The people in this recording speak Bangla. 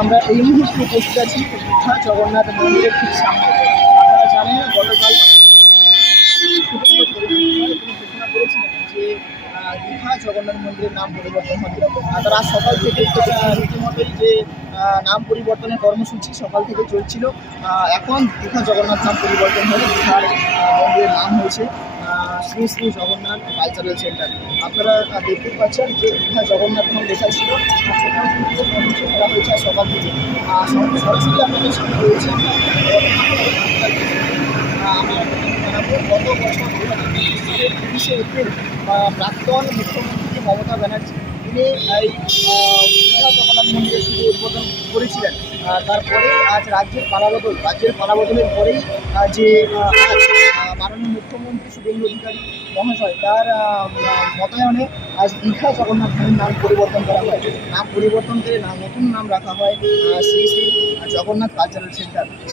আমরা এই মুহূর্তে উপস্থিত আছি দীঘা জগন্নাথ মন্দিরের ঠিক সামনে। আপনারা জানেন গতকাল ঘোষণা করেছিলেন যে দীঘা জগন্নাথ মন্দিরের নাম পরিবর্তন হবে। তারা সকাল থেকে রীতিমতোই যে নাম পরিবর্তনের কর্মসূচি সকাল থেকে চলছিল। এখন দীঘা জগন্নাথ নাম পরিবর্তন হয়ে দীঘার মন্দিরের নাম হয়েছে শ্রী শ্রী জগন্নাথ কালচারাল সেন্টার। আপনারা দেখতে পাচ্ছেন যে দীঘা জগন্নাথ নাম লেখা ছিল, সেটাও কিন্তু কর্মসূচি করা হয়েছে সকাল থেকে। সরাসরি আপনাদের সামনে রয়েছে আমি জানাবো গত বছর 2023 এপ্রিল প্রাক্তন মুখ্যমন্ত্রী মমতা ব্যানার্জি তিনি এই দীঘা জগন্নাথ মন্দিরের শুধু উদ্বোধন করেছিলেন। তারপরে আজ রাজ্যের পালাবদলের পরেই যে মাননীয় মুখ্যমন্ত্রী শুভেন্দু অধিকারী মহাশয় তার মতায়নে আজ দীঘা জগন্নাথ ধামের নাম পরিবর্তন করা হয়। নাম পরিবর্তন করে নতুন নাম রাখা হয় শ্রী শ্রী জগন্নাথ কালচারাল সেন্টার।